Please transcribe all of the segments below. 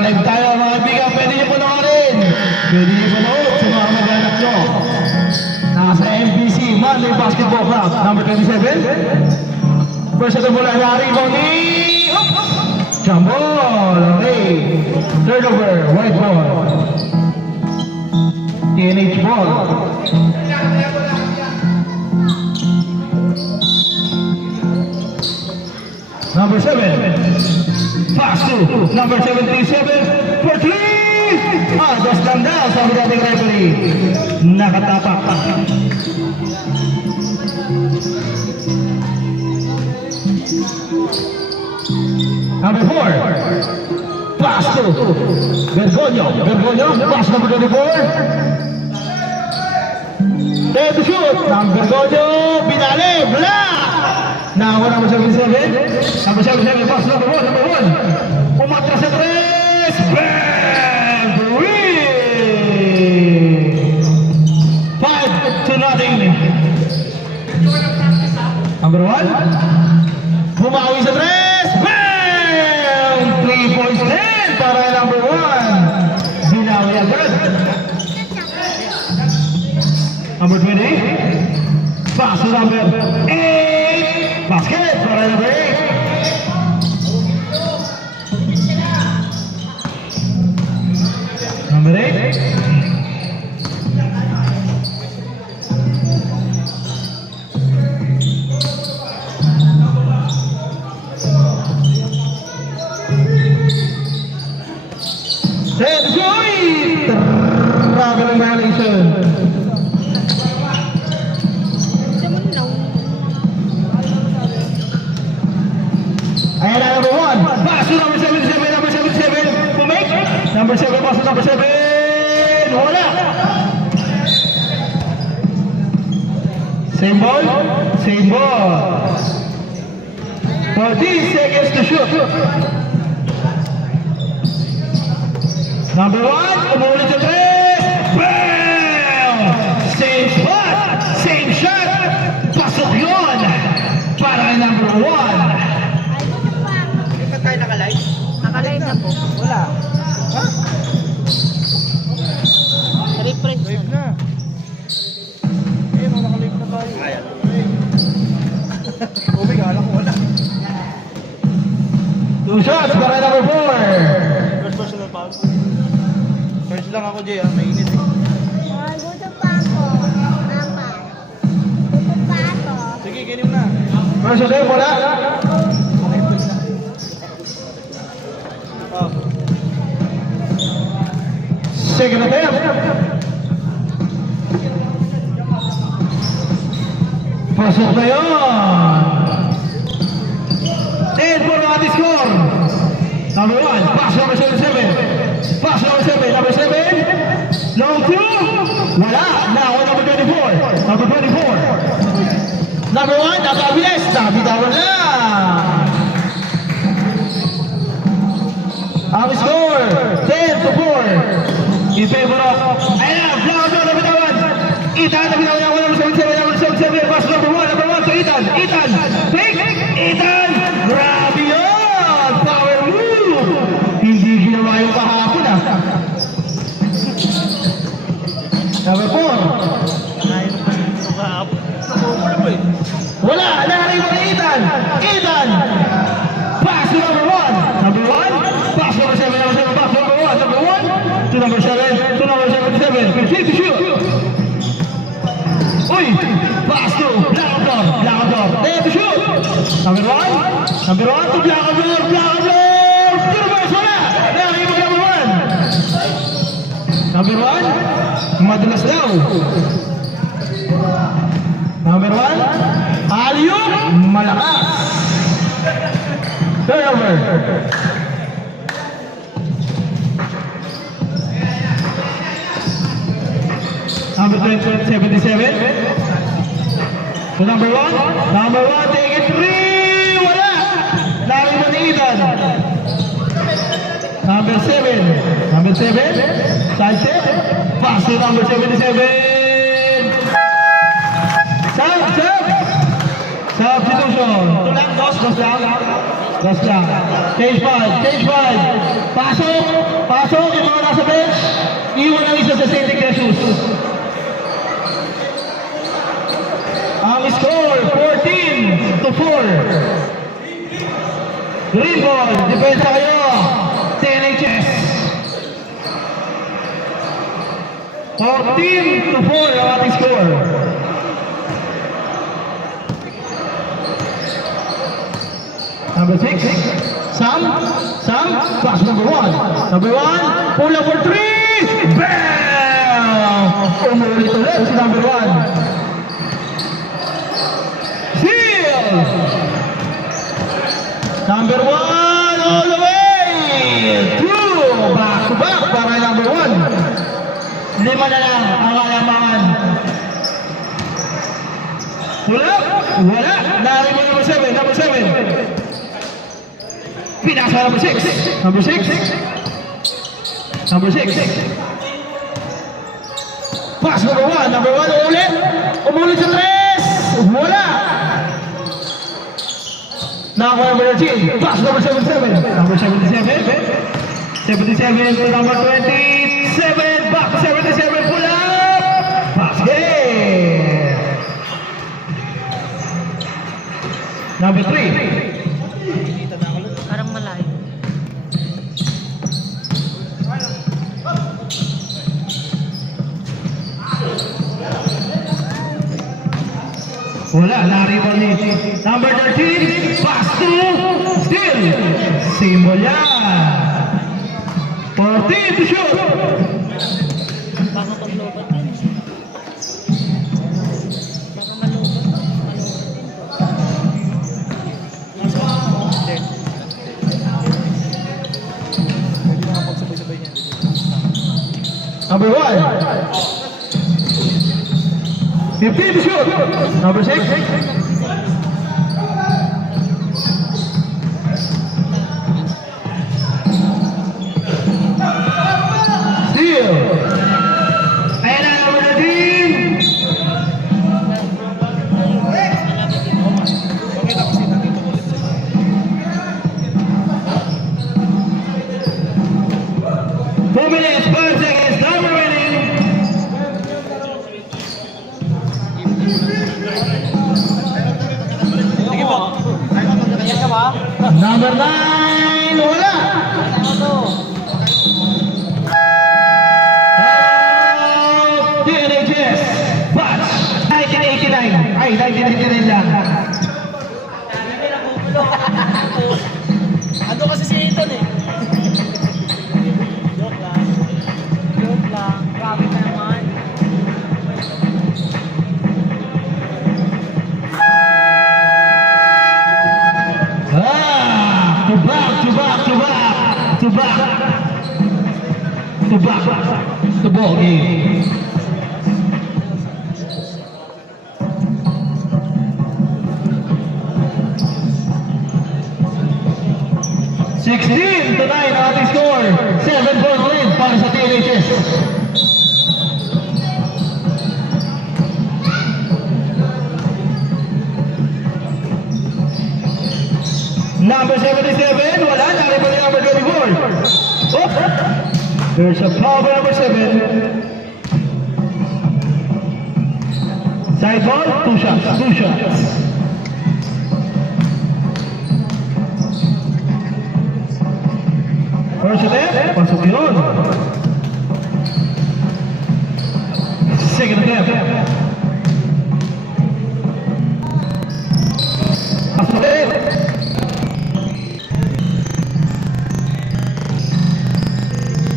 Naka-live tayo mga kaibigan. Pwede niyo panoorin. Pwede niyo panood sa mga mag-anak nyo. Nasa MPC, Manly Basketball Club, number 27. First of all, Larry Boni. Jump ball. Okay. Third over, white ball. TNH ball. Number 7. Pass to number 77 for 3. Just lang daw sa dating referee. Nakatapak. Number 4. Pass to Bergoglio. Pass number 24. There to shoot. Number Bergoglio. Binali. Bla. Now, number 77. Number 77. Pass number 1. Pumatra sa 3. Bam! 5-0. Number 1. Bumawi sa 3. Bam! 3 points din para number 1. Binawi agad. Number 20. Pass to number 8. Basket para number 8. Number 8. Red Joy! Travel violation. Ayan na number 1. Pass to number 77. Number 77. Pumake. Number 7. Pass to number 7. Wala. Same ball. 14 seconds to shoot. Number 1. Umulit sa 3. Bam! Same spot. Same shot. Pasok yun. Para kay number 1. Tayo naka-live? Naka-live na po. Wala. Ha? Refresh Live na. Eh, naka-live na tayo. Ayan. Umi, kala ko wala. 2 shots para kay number 4. First personal foul. First lang ako, Jay, ah. Mainit eh. Gusto pa ako. Mama. Gusto pa ako. Sige, ginim na. First shot wala. Oh. Second attempt. Pasok na yun. 10 for the score. Number 1, pass number 77. Pass number 7. Number 7. Long 2. Wala. Now number 24. Number 24. Number 1, nakabilis. Nabitawan na. Ang score, 10 to 4. In favor of, ayan, Flaco, nabitawan. Ethan, nabitawan ako number 77, number 77. Pass number 1 to Ethan. Take. Ethan, grabe yun. Power move. Hindi ginawa yung kahapon, ah. Number 4. Wala, narinig mo ni Ethan. Pass to number 1. Number 1. Pass number 7, pass number 1. Number 1 to number 7, to number 77. Proceed to shoot. Uy! Pass to Blacador. There to shoot. Number 1 to Blacador. Turbo, wala. Narinig mo number 1. Number 1, madulas daw. Number 1, alley-oop, malakas. Turnover. Number 77. So number 1, take it 3. Wala. Lari mo ni Ethan. Number 7. Sanchez. Pass to number 77. Sam. Substitution. Dos lang. Dos lang. Change five. Pasok. Yung mga nasa bench. Iwan ang isa sa St. Jesus. Ang score, 14-4. Green ball. Depensa kayo. TNHS. 14-4 ang ating score. Number 6, Sam, pass number 1. Number 1, pull up for 3. Bam! Umulit ulit si number 1. Seal! Number 1 all the way! 2, back to back para number 1. 5 na lang ang alamangan. Wala. Nari mo number 7. Pinasa number 6. Number 6. Pass number 1. Number 1 ulit. Umulit sa 3. Wala. Nakakuha number 13. Pass number 77. Number 77 to number 27. Back 77. Pull up. Basket. Number 3. Parang malayo. Wala, lari mo ni number 13, pass to Steal. Simbol yan. 14 to shoot. Baka paglobat yun. Baka malubat. Number 1. 15 to shoot. Number 6. Steal. Ayan na, number 13. Two minutes, 5 seconds, time remaining. Sige po. Ayan ka ba? Number 9, wala. TNHS, Batch, 1989. Ay, 1989 lang. Ando kasi si Ethan eh. Joke lang. Grabe ka naman. To ball game. (16 to 9 ang ating score. 7-point lead para sa TNHS. Number 77, wala. Narito ni number 24. Oh! There's a foul by number 7. Side ball, 2 shots. First attempt, pasok yun. Second attempt. Pasok ulit.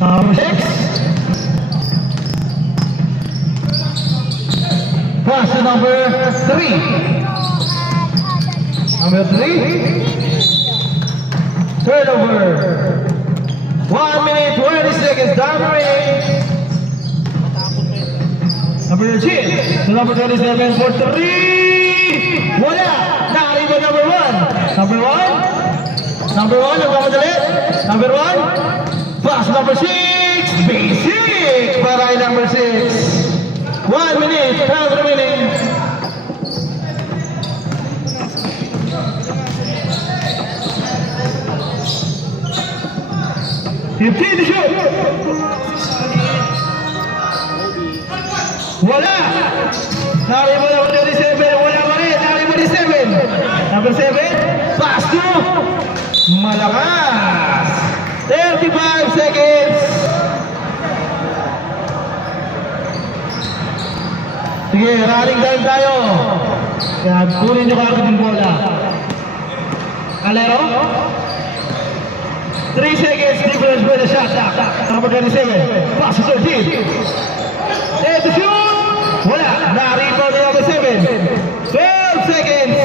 Number 6. Pass to number 3. Number 3. Turnover. 1 minute, 20 seconds. Down remaining. Number 13. To number 27 for 3. Wala. Nakalimutan number 1. Number 1. Number 1. Nagmamadali. Number 1. Pass number 6, basic para kay number 6. 1 minute, time remaining. 15 to shoot. Wala. Narimo number 27. Wala pa rin. Narimo 7. Number 7. Pass to. Malakas. 35 seconds. Sige, running down tayo. Yan, kunin nyo kagad yung bola. Alero. 3 seconds difference with the shot. Number 27. Pass to 13. And to shoot. Wala. Na-rebound na number 7. 12 seconds.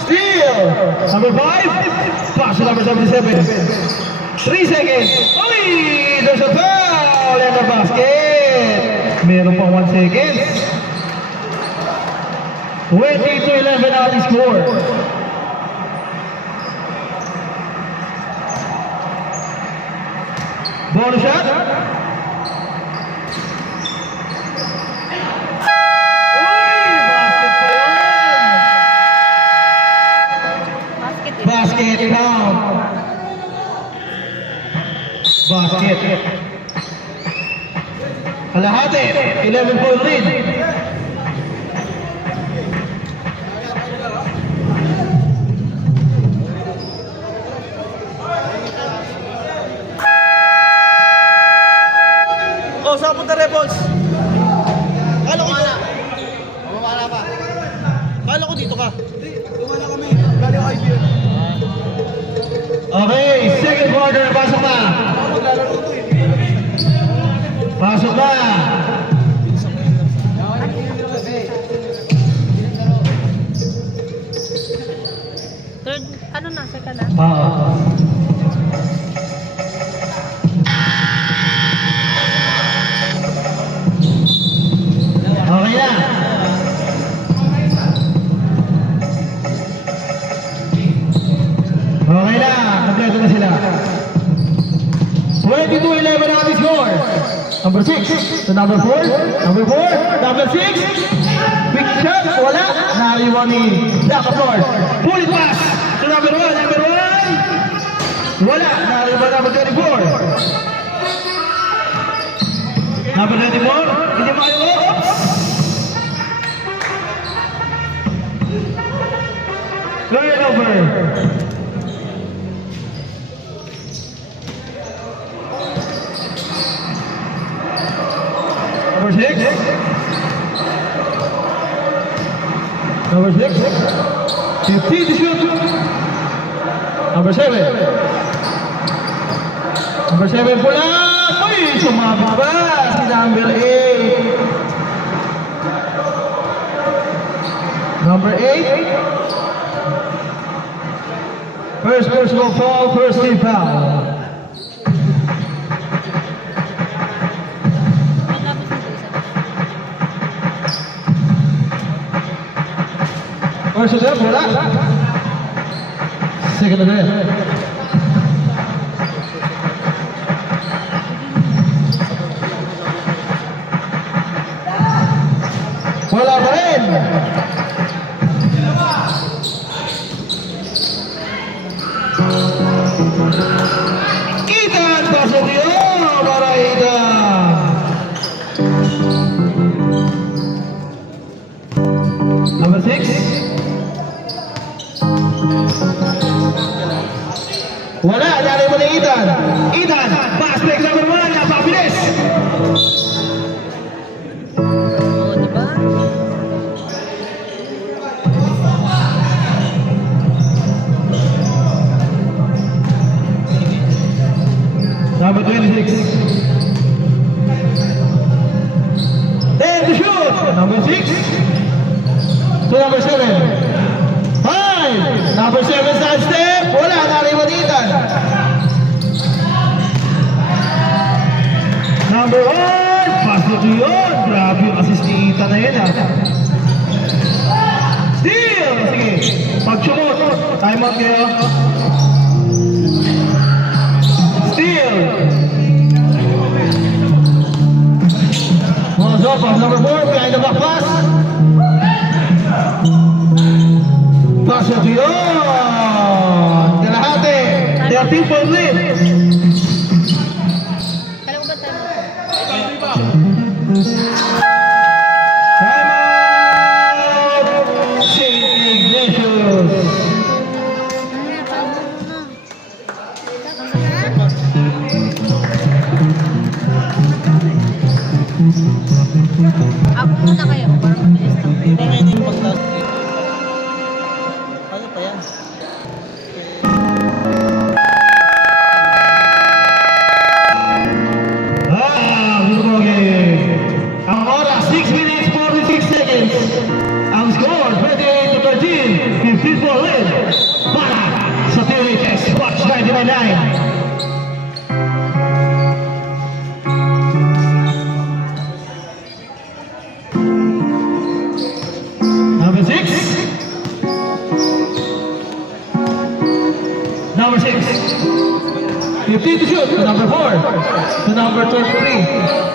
Steal. Number 5. Pass to number 77. 3 seconds. Uy! There's a foul in the basket. Meron pa 1 second. 20-11 out the score. Bonus shot. Basket. Basket count. Basket. Kalahati. 11-point lead. Oh, saan punta Rebels? Kala ko dito. Mamala pa. Kala ko dito ka. Hindi, lumala kami. Galing IB. Okay, second quarter. Pasok na. Maglalaro ko eh. Pasok na. Third, ano na, second na? Okay na. Okay na. Kompleto na sila. 22-11 ang ating score. Number 6 to number 4. Number 4. Number 6. Big shot. Wala. Nariwan ni Daka Flor. Pull it pass to number 1. Number 1. Wala. Nariwan number 24. Number 24. Hindi mayo. Turnover. Number 6. Number 6. 15 to shoot. Number 7. Number 7 pula. Uy, sumabit pa si number 8. Number 8. First personal foul, first team foul. First attempt, wala. Second attempt. Wala pa rin. Ethan, pasok yun para Ethan. Number 6. Wala, dali mo na Ethan. Ethan, pass break number 1, napabilis. Oo, diba? Number 26. Then to shoot. Number 6. To number 7. 5. Number 7 side step. Wala, nariwan Ethan. Number 1. Pasok yun. Grabe yung assist ni Ethan na yun. Steal. Sige. Pag-sumot. Time out kayo. Steal. Pass number 4, behind the back pass. Pasok yun. Kalahati. 13 17-point lead. Kala ko ba tayo? Time out! St. Ignatius. Ako muna kayo, para mabilis lang. Iba ngayon yung pag-last game. Ano pa yan? Bugoge. Ang oras, 6 minutes 46 seconds. Ang score, 28-13. 15-4 lead. Para sa TNHS Watch 99. Number 6. Number 6. 15 to shoot. Number 4 to number 23.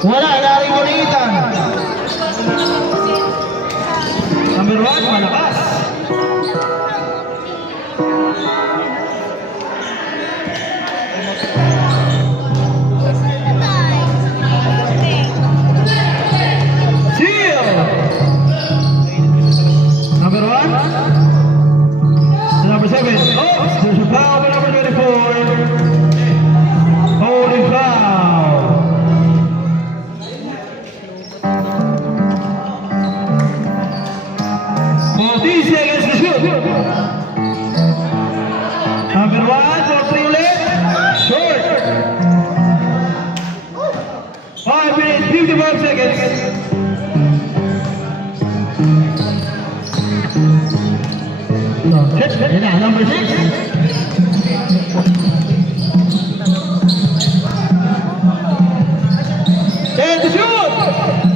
Wala, naring kulitan. Number 1, malakas. Seal. Number 1. Number 7. Oops, there's a foul by number 24. Holding foul. Seconds to shoot. Number 1 for 3 ulit. Short. 5 minutes, 55 seconds. Yan na, number 6. And to shoot!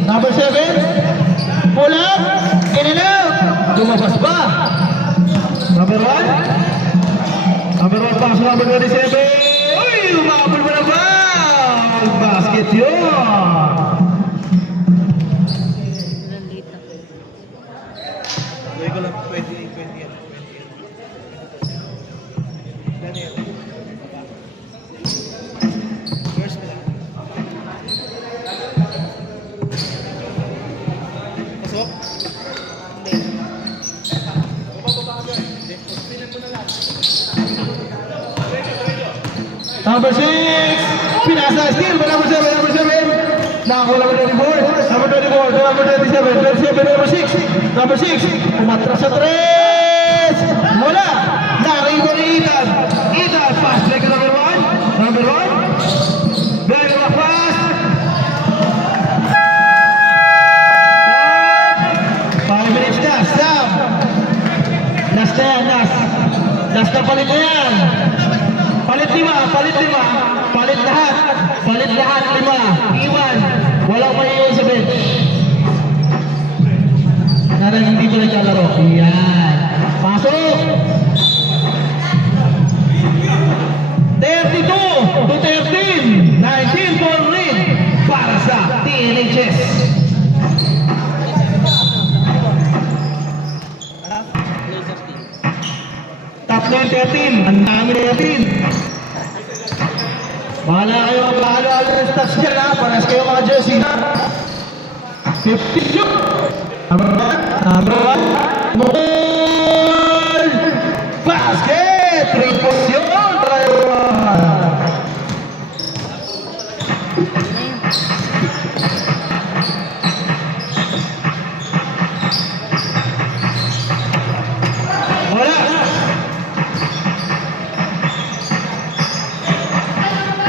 Number 7. Pull up. In and out. Lumabas ba? Number 1. Number 1 pass number 27. Uy! Umabol mo na ba? Basket yun. Nandito. Gawin ko lang 28, 20 yan. Daniel. First na lang. Pasok. Number 6. Pinasa steal by number 7. Number 7. Nakakuha number 24. Number 24 to number 27. 27 number 6. Number 6. Umatras sa 3. Wala. Naring ko ni Ethan. Ethan, pass break number 1. Number 1. Very well pass. 5 minutes na. Stop. Last na yan. Last na palit na yan. Palit 5, palit 5, palit lahat, 5, iwan, walang maiiwan sa bench. Parang hindi ko naglalaro. Yan. Pasok! 32 to 13, 19 for lead para sa TNHS. Tatlo yung 13, ang dami na 13. Bahala kayo, bahala ng stats dyan ha, pares kayo mga jersey ha. 50 shoot. Number 1, number 1. Goal! Basket! 3 points yun! Wala!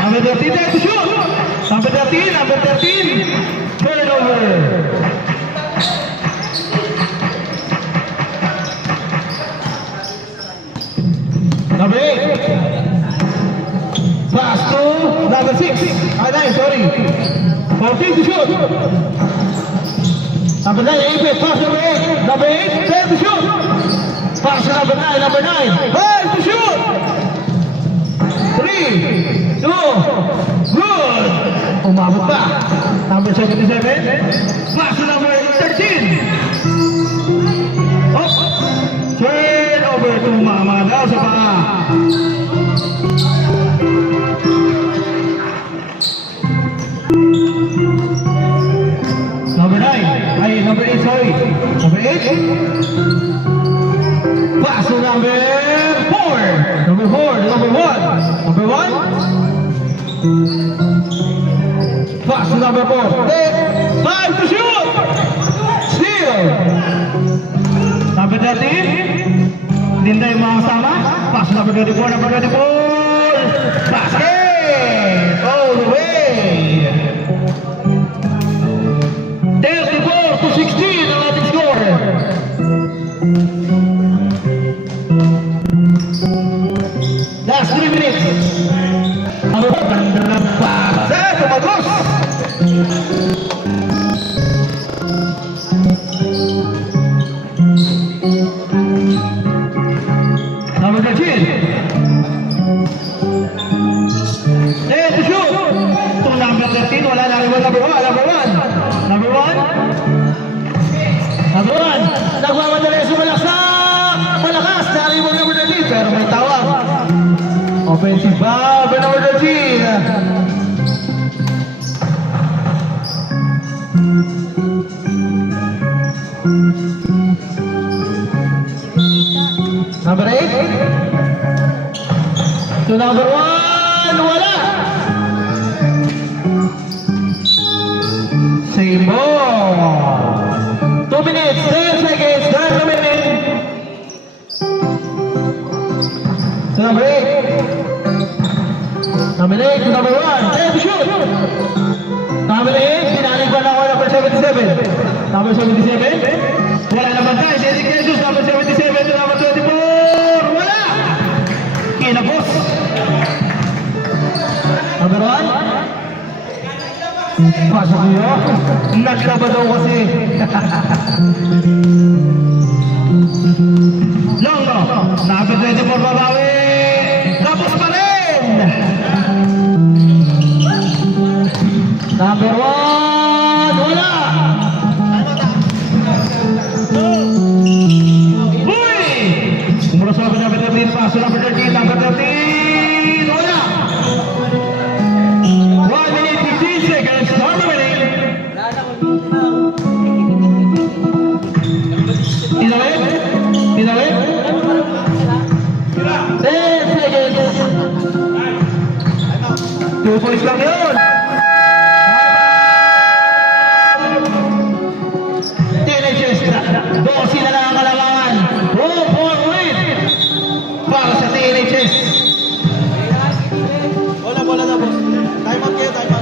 Number 13, time to shoot! Number 13, turnover! Number 8, pass to number 6. Sorry. 14 to shoot. Number 9, 8, pass number 8. Number 8, 10 to shoot. Pass to number 9, 5 to shoot. 3, 2, good. Umabot pa. Number 77, pass to number 13. Turnover. Number 8. Pass to number 4. Number 4, number 1. Number 1. Pass to number 4. 5 to shoot. Steal. Number 13. Linda yung mga kasama. Pass to number 24. Number 24. Basket. All the way. 34 to 16 ang ating score. Last 3 minutes. Ang ganda ng pasa. Tumagos. Number 13. To shoot. Itong number 13. Wala na rin. Number 1. Number 1. Number 1. Number 1. Nagmamadali si Malaksak. Malakas. Nari mo number 13. Pero may tawag. Offensive foul by number 13. Number 8. To number 1. Wala. Same ball. 2 minutes, 10 seconds, time remaining. To number 8. Number 8 to number 1. Time to shoot. Number 8, pinalig pa na ako number 77. Number 77. Wala naman tayo. Cedric Jesus, number 77 to number 24. Wala. Kinapos. Number 1. Pasok niyo. Naglaba daw kasi. Long no. Number 24 babawi. Tapos pa rin. Number 1. Wala. Uy! Umuros ako number 13. Paso number 13. Number 13. Wala. 1 minute 15 seconds. Time remaining. Tinawin? Tinawin? 10 seconds. 2 points lang yun. Teenagers, 12 na lang ang kalamangan. 1-point win para sa teenagers. Bola na boss. Time out kayo, time out.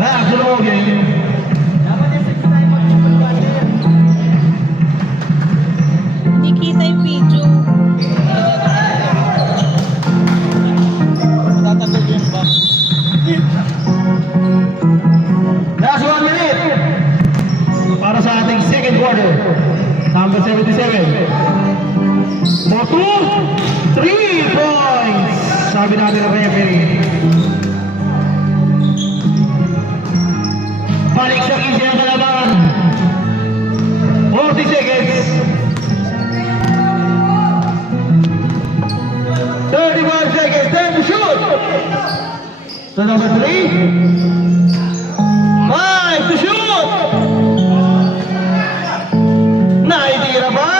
Back to the ball game. Hindi kita yung video. Tatanggal ko yung box. Last 1 minute para sa ating second quarter. Number 77. For 2, 3 points. Sabi natin ng referee. Balik sa 15 ang kalaban. 40 seconds. 35 seconds. Time to shoot. So number 3. 5 to shoot. Naitira ba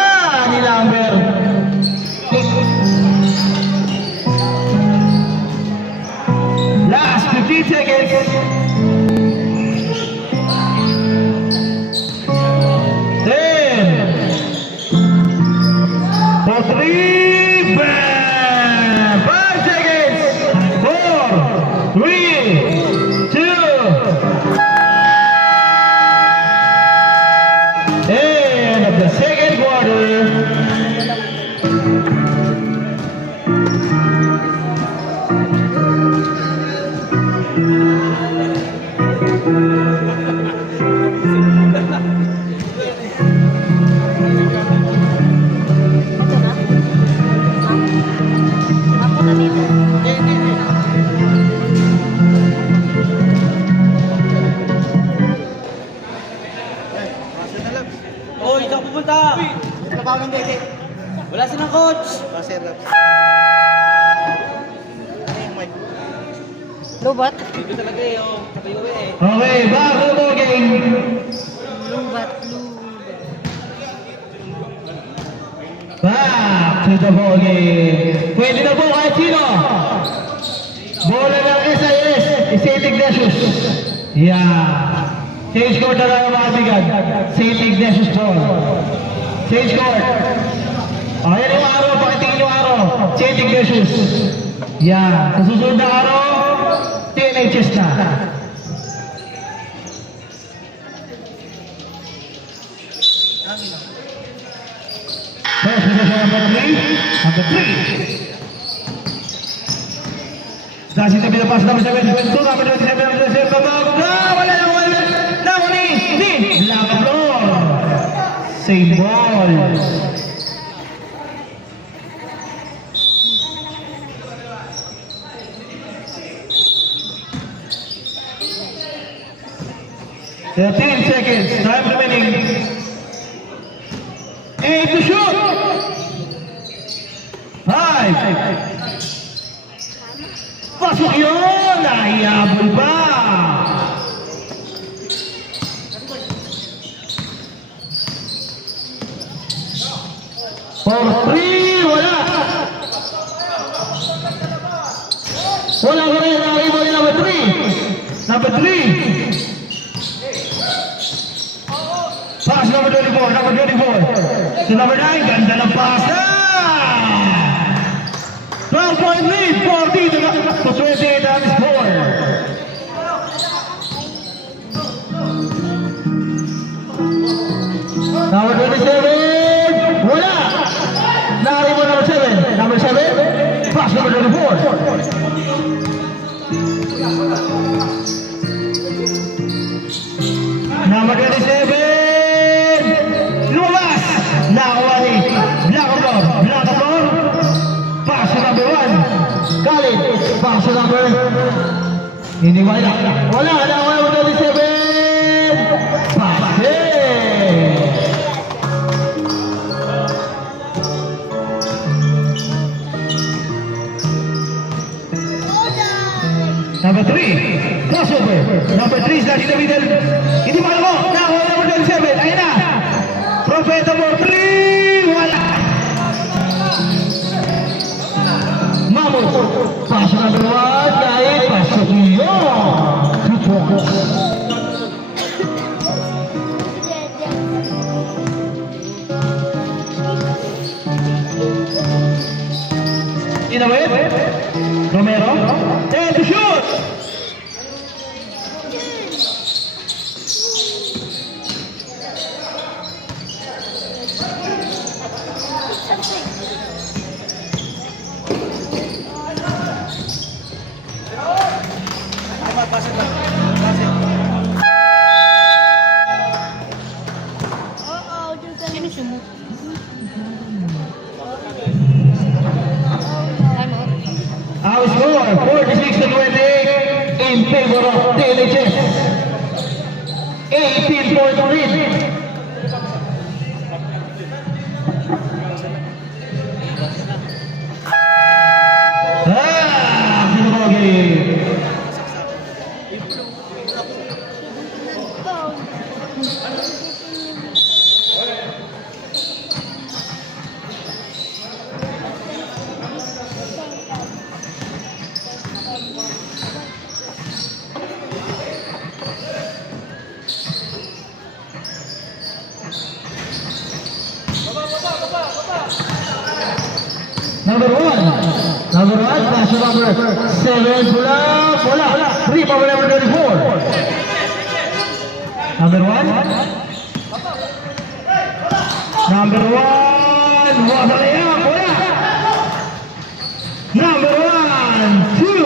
ni Lambert? Last 15 seconds. 10. For 3. Bam! 5 seconds. 4, 3, 2. End of the second quarter. Ito na. Ako na dito. Oy, diyan ka pupunta. Trabaho ng dede. Wala silang coach. Pasir lang. Ano yung mic? Lubat. Dito talaga eh, oh. Kayo eh. Okay, back to the ball game. Lubat. Back to the ball game. Pwede na po kahit sino. Bola ng SIS, St. Ignatius. Yeah. Change court na lang mga bigan. St. Ignatius ball. Change court. Ayan yung araw, pakitingin yung araw. St. Ignatius. Yeah. Sa susunod na araw, TNHS na. First possession number 3. Number 3. Dahil tabi na pass number 7. Number 27. Number 27. Wala na. Nahuli. Labrador. Same ball. Seconds. Time remaining. 8 to shoot. 5. Pasok yun. Nahihabol pa. For 3. Wala. Wala ko rin. Nakibol yung number 3. Number 3. Pass number 24, number 24. To number 9, ganda ng pass na! 12-point lead, 40 to 28 on the score. Number 27, wala! Nakaribo number 7. Number 7, pass number 24. Number 27. Nakuha ni Blackamore. Pass to number 1. Khalid. Pass to number. Hindi wala. Wala. Nakuha mo 27. Pass. Number 3. Crossover. Number 3 is in the middle. Hindi mo alam mo. Nakuha number 27. Ayun na. Propeta mo 3. Wala. Mamut. Pasok number 1. Kahit pasok yun. Inawit. Romero. And to shoot. Sino sumo? Our score 46-28 in favor of TNHS. 18-point lead. Number 1, pass to number 7, bola, 3 power number 34. Number 1, was a layup, bola. Number 1, 2.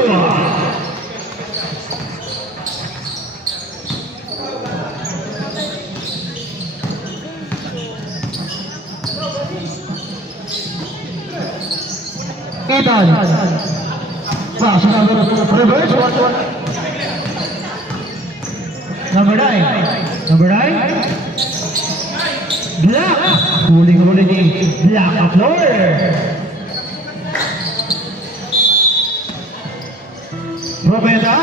Ethan. Pass number reverse. Number 9. Black. Huling ni Black at floor. Propeta.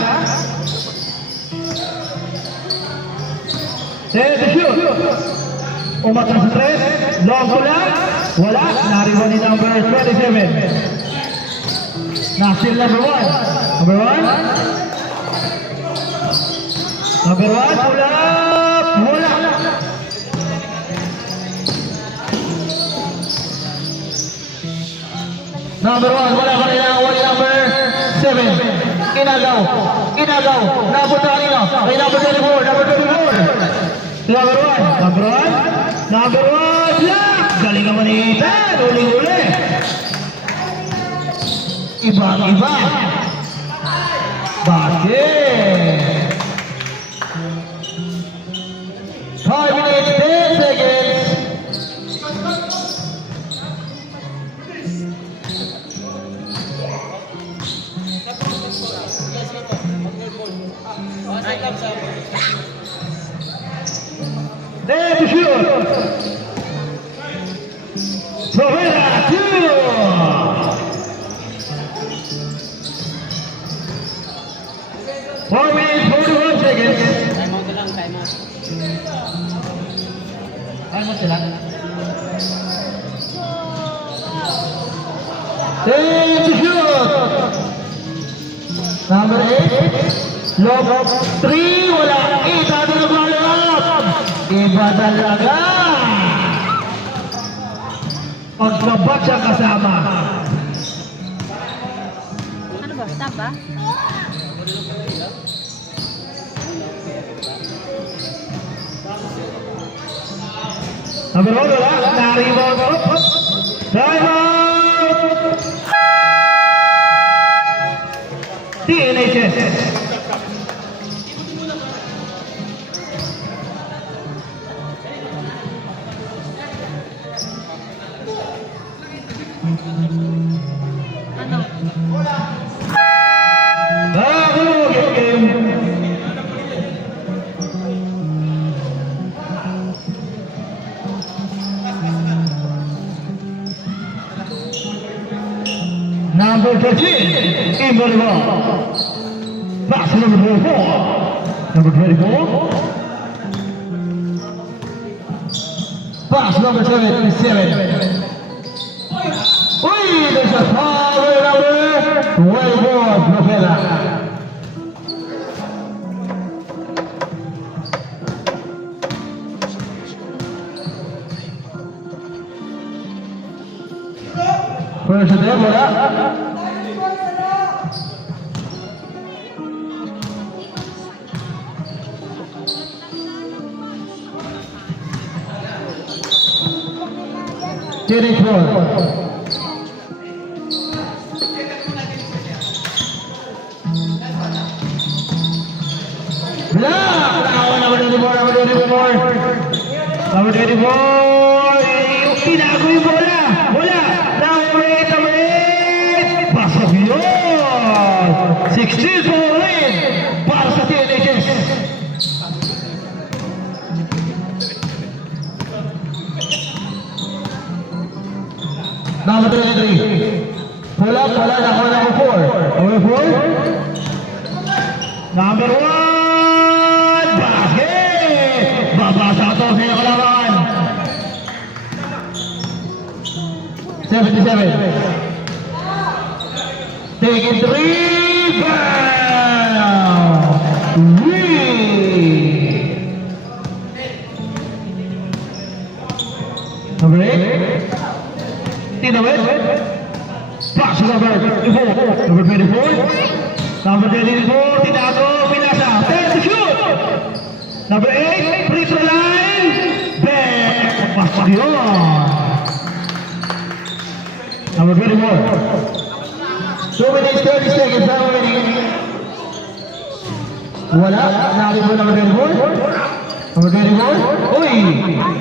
Set to shoot. Umatras sa 3. Long pula. Wala. Nariwan ni number 27. Nasil number 1. Number 1. Number 1. Pula. Wala. Number 1, wala ka rin ang wali number 7. Inagaw. Inagaw. Napunta kanina. Kay number 24. Number 24. Number 1. Number 1. Number 1. Lock! Galing naman ni Ethan. Uli-uli. Iba-iba. Basket. 5 minutes, 10 seconds. There to shoot. Provera, 2. Four minutes, 41 seconds. Time out lang, time out. Time out sila. There to shoot. Number 8. Lob 3. Wala. Ita na naglalap. Iba talaga. Pagkabat siya kasama. Ano ba? Stop ba? Number 1, wala. Na-rebound. Time out! TNHS. Ano? Game. Number 13, Imbalwa. Pass number 4. Number 24. Pass number 77. Uy, there's a foul number 24, Novella. First attempt, wala. Take 4. Number 24. Number 24. Tinago yung bola. Bola. Number 8. Pasok yun. 16 for win. Para sa TNHS. Number 23. Pull up. Wala. Number 4. Number 4. Number 1. Basket. Babasa ito sa iyo kalaban. 77. Taking 3. Bam. Win. Number 8. Tinawit. Pass to number 24. Number 24. Number 24. Tinago. Pinasa. 10 to shoot. Number 8. Free throw line. Back. Pasok yun. Number 24. 2 minutes, 30 seconds. Now remaining. Wala. Nakali mo number 24. Number 24. Uy!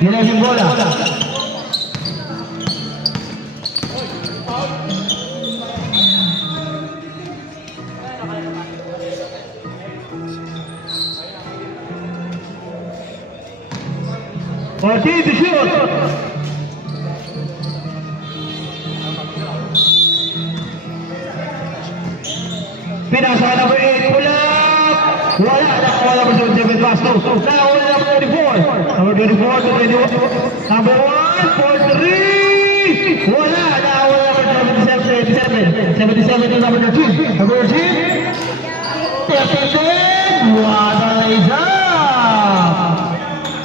Dilag yung bola. Ortiz to shoot. Pinasa ka number 8, pull up! Wala, nakuha number 27, pass to. Nakuha number 24. Number 24 to 21. Number 1 for 3! Wala, nakuha number 77. 77 to number 13. Number 13. 13. What a lays up!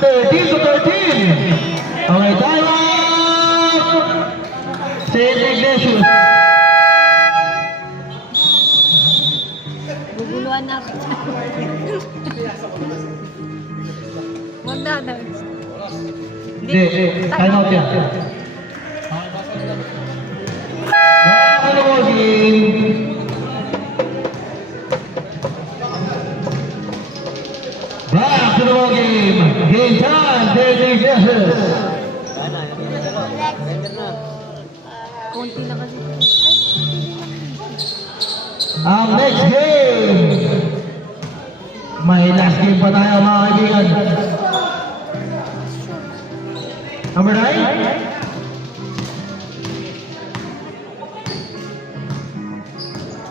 13 to 13. Okay, time out! St. Ignatius. Guguluhan na ako. Huwag na. Hindi, time out yan. Back to the ball game. Back to the ball game. Game time, St. Ignatius. Konti na kasi. Ang next game. May last game pa tayo mga kaibigan. Number 9.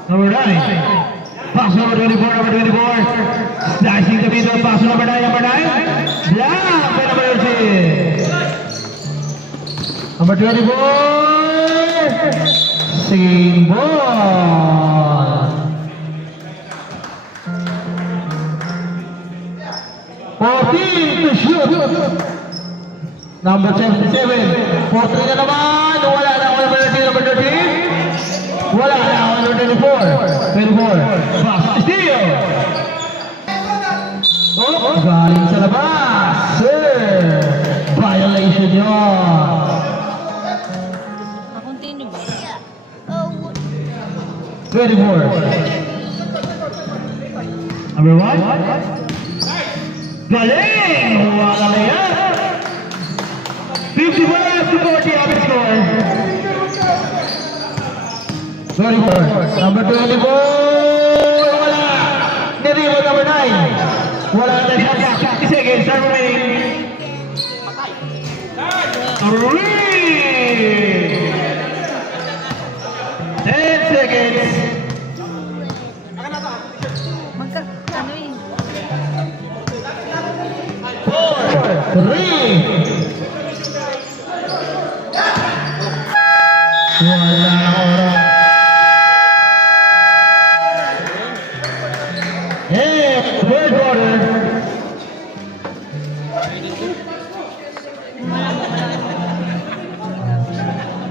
Number 9. Pass number 24, number 24. Slicing the middle, pass number 9, number 9. Block by number 13. Number 24. Singing ball. 14 to shoot. Number 77. 4-3 na naman. Wala na ako number 13, number 13. Wala na ako number 24. 24. Pass. Steal. Oh, galing sa labas. Sir. Violation yun. Continue ba? 24. Number 1. Galing! Wala na yan. 55 to 40 average score. 24. Number 24. Wala. Niriwa number 9. Wala na shot clock. 60 seconds. Time remaining. 3. 10 seconds. Ano eh? 4, 3. Wala na oras. Third quarter.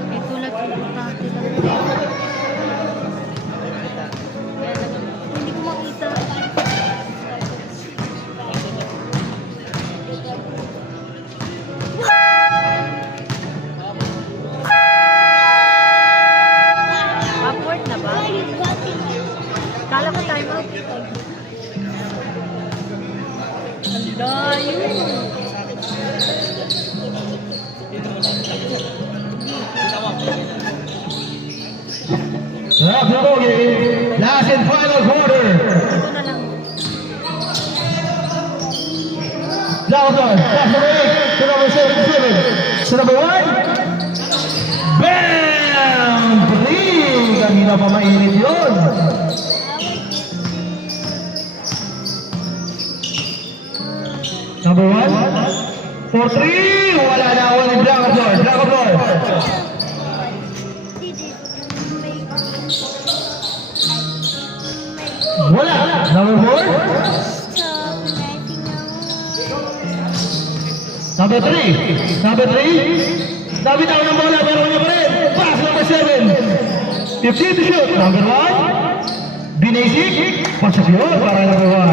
Eh, tulad ko importante lang. Hindi ko makita. Upward na ba? Kala ko time out. Ang layo. Last and final quarter. Ito na lang. Lawson, pass away to number 77. To number 1. Bam! Three! Kanina pa mainit yun. Number 1. For 3. Wala na ako ng block of floor. Block of floor. Wala. Number 4. Number 3. Number 3. Sabi tayo ng bola, pero wala pa rin. Pass number 7. 15 to shoot. Number 1. Binasic. Pasok yun para number 1.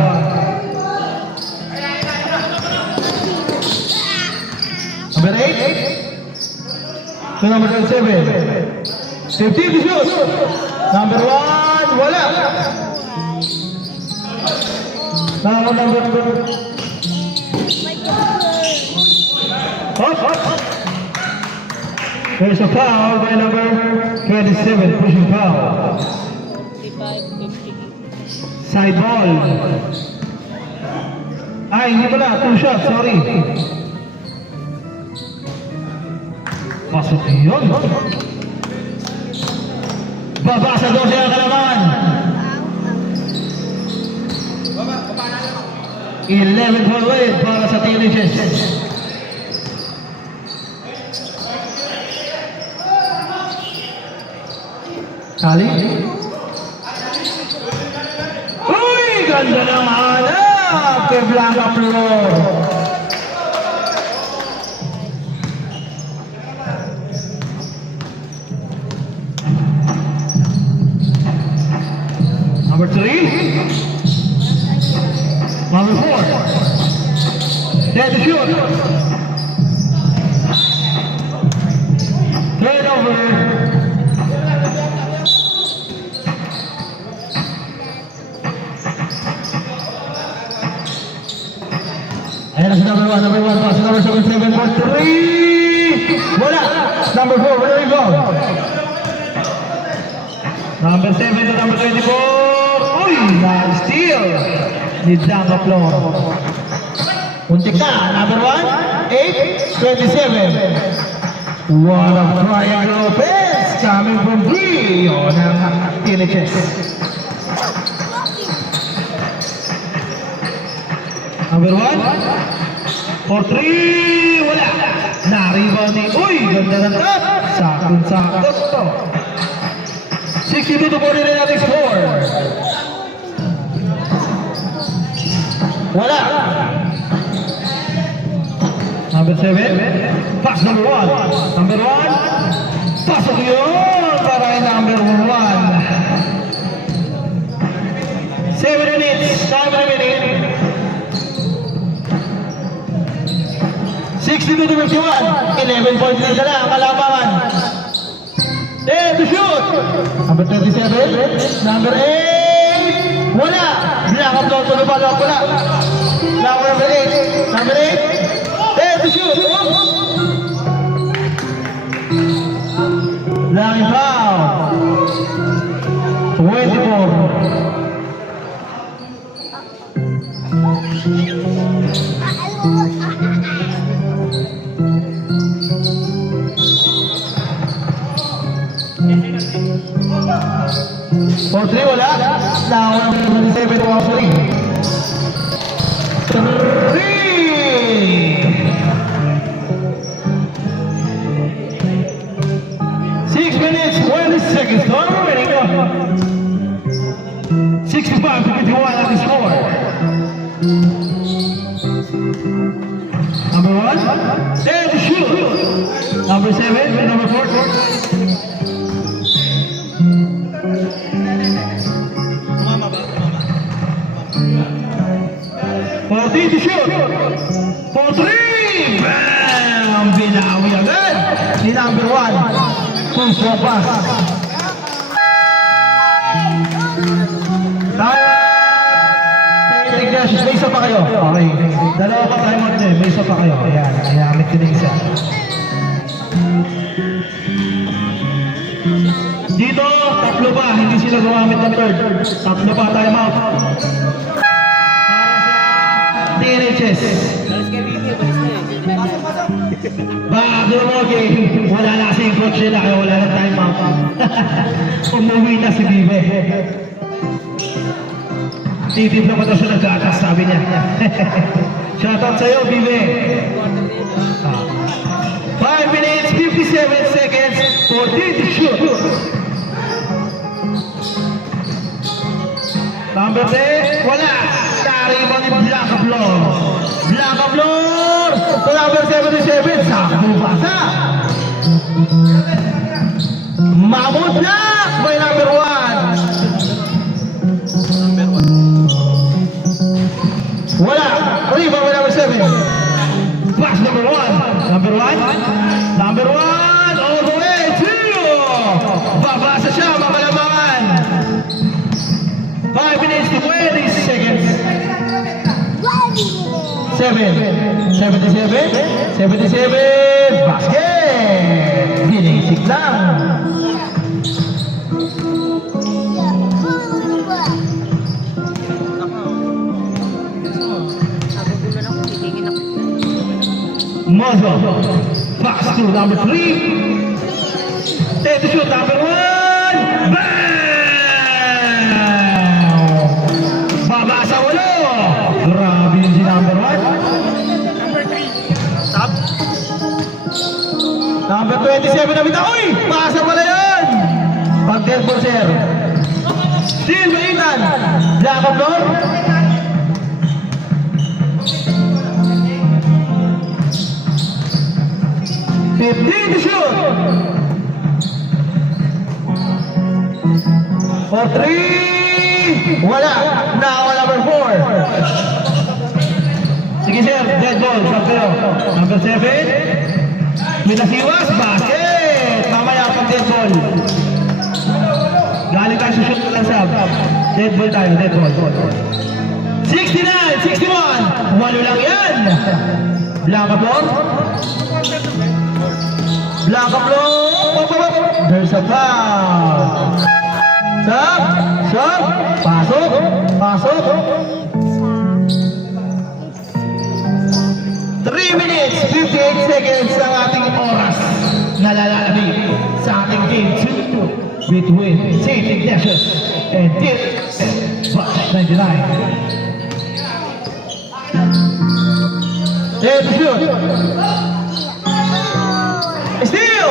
Number 8. To number 7. 15 to shoot. Number 1. Wala. Number. Up. There's a foul by number 27, pushing foul. 55-50. Side ball. Ay, hindi pala. 2 shots, sorry. Pasok yun. Baba sa 12 ang kalaman. 11 for lead para sa Teenagers. Kali. Uy! Ganda ng hanap kay Blanca Flor. Number 3. Number 4. Dead to shoot. Turnover. Ayan na si number 1, pass number 7 for 3. Wala. Number 4, where do we go? Number 7 to number 24. Uy, na-steal ni Blanca Flor. Untik na, number 1, 8, 27. What a triangle offense coming from Gio ng Teenagers. Number 1, for 3, wala. Na-rebound ni, uy, ganda ng top. Sakto to. 62 to 49 natin score. Wala. Number 7, pass number 1. Number 1, pasok yun para kay number 1. 7 minutes, time remaining. 62 to 51, 11 points na lang ang kalabangan. There to shoot. Number 37, number 8, wala. Blanca Flor to the ball, wala. Number 8, number 8, there to shoot. Line foul. 24. For 3, wala. Now, number 7 to 3. 6 minutes, 20 seconds. Time remaining. 65 to 51 at the score. Number 1, there to shoot. Number 7 and number 4. 14 to shoot. For 3. Bam! Binawi agad. Ni number 1. Push the pass. May isa pa kayo. Okay. Dalawa pa tayo mo din. May isa pa kayo. Ayan. Ayamit ko na isa. Dito, tatlo pa. Hindi sila gumamit ng third. Tatlo pa tayo out. Teenagers. Bago mo, okay. Wala na kasi yung coach nila, kaya wala na time out. Umuwi na si Bibe. Titip na pa daw siya nagkatas, sabi niya. Shoutout sa'yo, Bibe. 5 minutes, 57 seconds, 14 to shoot. Number 10, wala. Tariman ni Blanca Flor. Blanca Flor! Number 77, sakto basa. Mamut Black by number 1. Wala. Riva by number 7. Pass number 1. Number 1. Number 1. All the way to. Babasa siya, mamalamangan. 5 minutes to 20 seconds. 77. Basket. Ginisik lang. Mozo. Pass to number 3. Take the shoot, number 1. Bam! Babasa ulo. Grabe yung 27 na bitaw. Uy! Pasa pala yun! Pag dead ball, sir. Still, maitan. Black of floor. Fifteen to shoot. For three. Wala. Nakawala number 4. Sige sir, dead ball. Sampero. Number 7. Minasiwas, basket. Mamaya pang dead ball. Galing tayo sa shoot ng sab. Dead ball tayo, dead ball. 69, 61. Walo lang yan. Blanca floor. Blanca floor. There's a foul. Sab, sab. Pasok, pasok. 3 minutes, 58 seconds ang ating oras na lalamig sa ating game 2 between St. Ignatius and Batch 99. Let's shoot. Steal!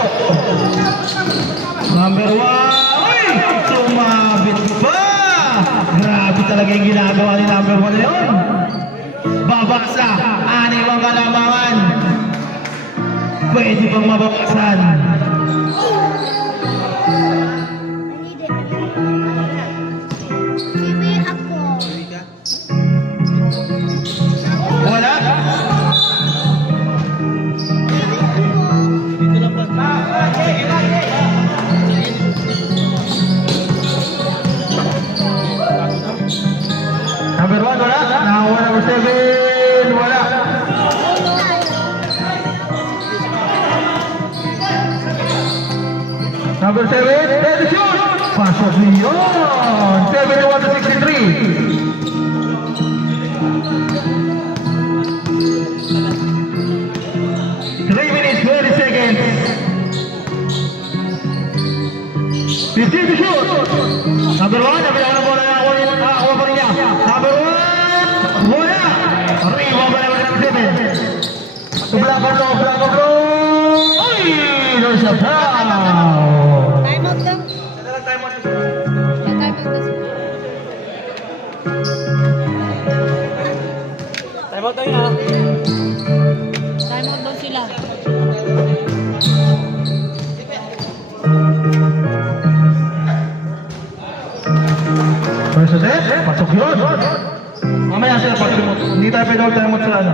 Number 1. Uy! Sumabit pa! Grabe talaga yung ginagawa ni number 1 na yun. Babasa, anim ang kalamangan. Pwede bang mabawasan? Bibi ako. Wala? Dito lang ba? Number 1, wala? Nakakuha number 7, wala. Number 7, ready to shoot! Pasok niyon! 71 to 63. 3 minutes, 20 seconds. 15 to shoot! Number 1, nabilang na bola na nakakuha pa rin niya. Number 1, wala! Rebound pa naman number 7. Blanco blow, Blanco blow! Uy! There's a foul! Time out daw. Time out daw. Time out tayo ha. Time out daw sila. First set, pasok yun. Mamaya sila pag-sumot. Hindi tayo pwede mag-time out sa ano.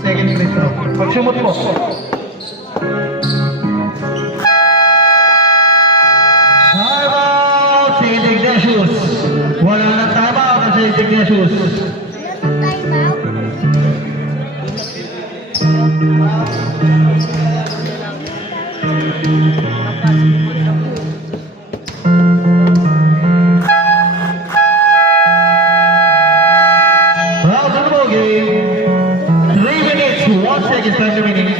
Second free throw. Pag-sumot po. Time out! St. Ignatius. Wala na time out ang St. Ignatius. Time out. Round of the ball game. 3 minutes, 1 second time remaining.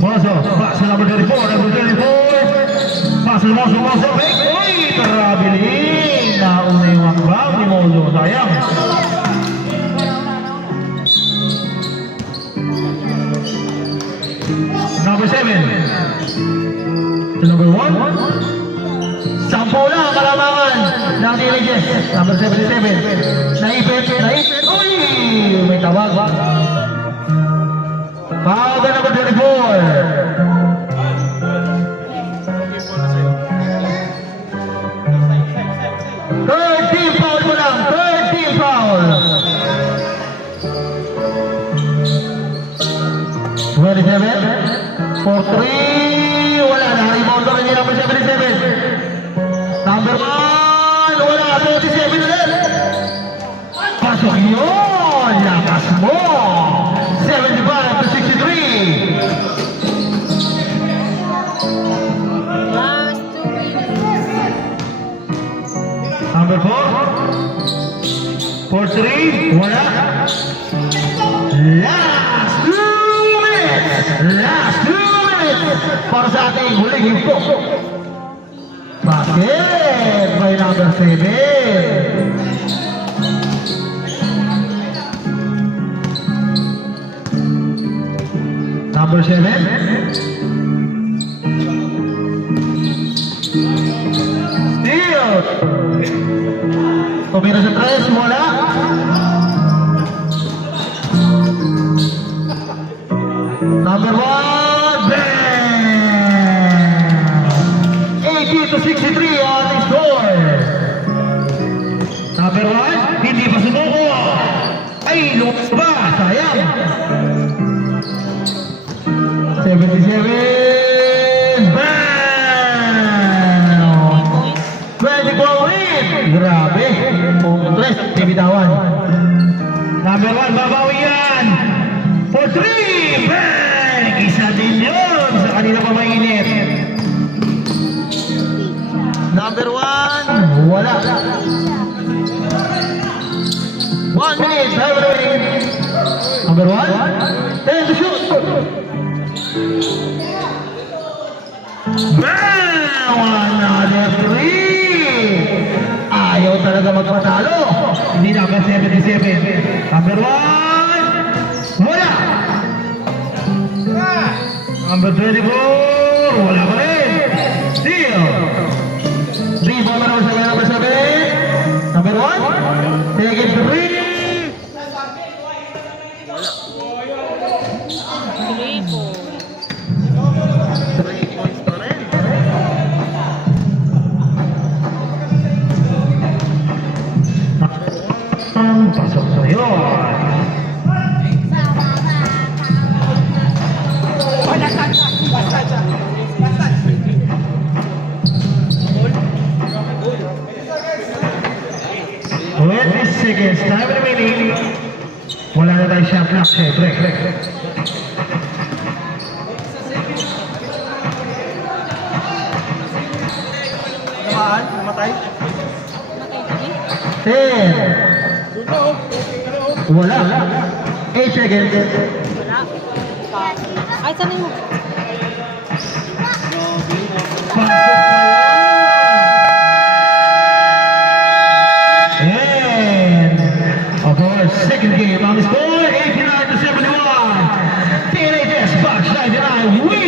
Mozo, pass number 34, number 34. Pass Mozo, break. Uy, trabilin. Nauna yung hakbang ni Mozo, sayang. Number 7. To number 1. Sampo na ang kalamangan ng Diliges. Number 77. Naipit. Uy, may tawag. Foul by number 24. Third team foul mo lang. Third team foul. 27. For 3. Wala na. Rebound na rin yung number 77. Number 1. Wala. 27 ulit. Pasok yun. Lakas mo. 75 to 63. Last 2 minutes. Number 4. For 3. Wala. Last 2 minutes. Last 2 minutes. minutes para sa ating huling himpo. Basket by number 7. Number 7. Steal. Tumira sa 3, wala. Number 1, bang! 80-63 on the score. Number 1, hindi pa sumuko. Ay, lumabas ba? Sayang. 77, bang! 24 win. Grabe. Kung 3, bibitawan. Number 1, babawi yan. For 3, bang! Isa din yun sa kanila pa mainit. Number 1, wala. 1 minute, time remaining. Number 1, 10 to shoot. Bang! Another 3. Ayaw talaga magpatalo. Hindi na agad 77. Number 1, wala. Number 24, wala pa rin. Steal. Rebound naman sa number 7. Number 1, take it 3. Triple. 3 points pa rin. Pasok na yun. Seconds, time remaining. Wala na tayong shot clock, syempre. Namaan? Namatay? 10. Wala. 8 seconds. Wala. Ay, saan yung... Pasok pa yan. And of course, second game on the score, 89-71. TNHS Box 99 win.